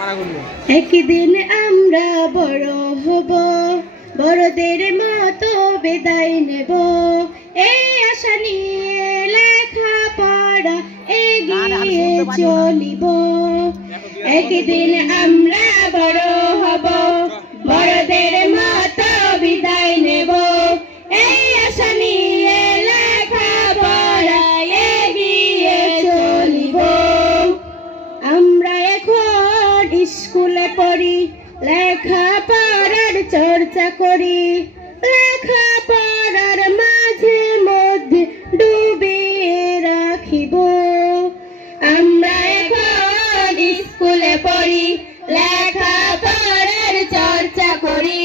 একদিন আমরা বড় হব, বড়দের মতো বিদায় নেব, এই আশা নিয়ে লেখাপড়া এগিয়ে চলিব। একদিন আমরা বড় হব, বড়দের মতো বিদায় নেব, এই আশা নিয়ে লেখাপড়া এগিয়ে চলিব। আমরা এখন স্কুলে পড়ি, লেখাপড়ার চর্চা করি, লেখাপড়ার মাঝে মধ্যে ডুবিয়ে রাখিব। আমরা এখন স্কুলে পড়ি, লেখাপড়ার চর্চা করি,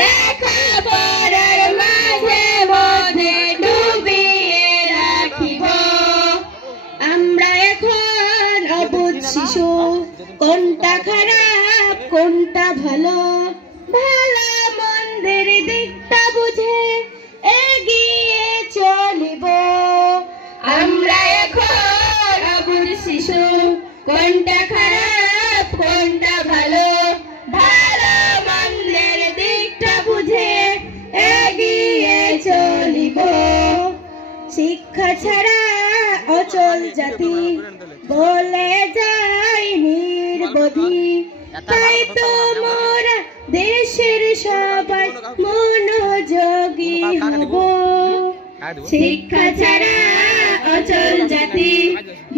লেখাপড়ার মাঝে মধ্যে ডুবিয়ে রাখিব। আমরা এখন অবুঝ শিশু, কোনটা খারাপ কোনটা ভালো, ভালো মন্দের দিকটা বুঝে এগিয়ে চলিব। আমরা এখন অবুঝ শিশু, কোনটা খারাপ কোনটা ভালো, ভালো মন্দের দিকটা বুঝে এগিয়ে চলিব। শিক্ষা ছাড়া অচল জাতি বলে যায় নির্বোধী, তাই তো মোরা দেশের সবাই মনোযোগী হব। শিক্ষা ছাড়া অচল জাতি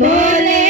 বলে